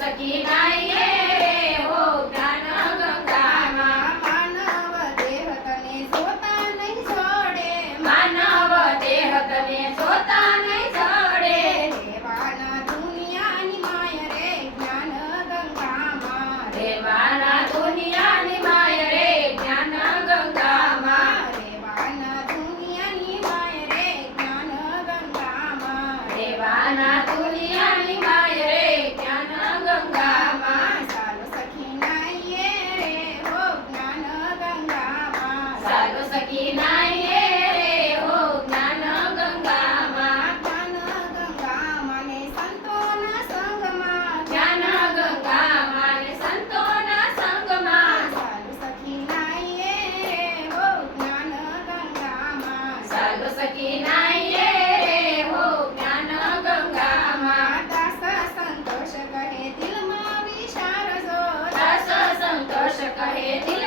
સખી નાઈએ રે હો જ્ઞાન ગંગામાં. માનવ દેહ તને જોતા નહીં છોડે, માનવ દેહ તને જોતા નહીં છોડે. રેવાના દુનિયાની માય રે જ્ઞાન ગંગામાં. રેવાના દુનિયાની માય રે જ્ઞાન ગંગામાં. રેવાના દુનિયાની માય રે જ્ઞાન ગંગામાં. રેવાના દુનિયાની માય રે જ્ઞાન ગંગામાં. ચાલો સખી નાઈએ રે હો જ્ઞાન ગંગામાં. ચાલો સખી નાઈએ રે હો જ્ઞાન ગંગામાં. જ્ઞાન ગંગામાં ને સંતોના સંગમાં. જ્ઞાન ગંગામાં ને સંતોના સંગમાં. ચાલો સખી નાઈએ રે હો જ્ઞાન ગંગામાં. ચાલો સખી નાઈએ રે હો જ્ઞાન ગંગામાં. દાસ સંતોષ કહે દિલમાં વિચારજો. દાસ સંતોષ કહે દિલમાં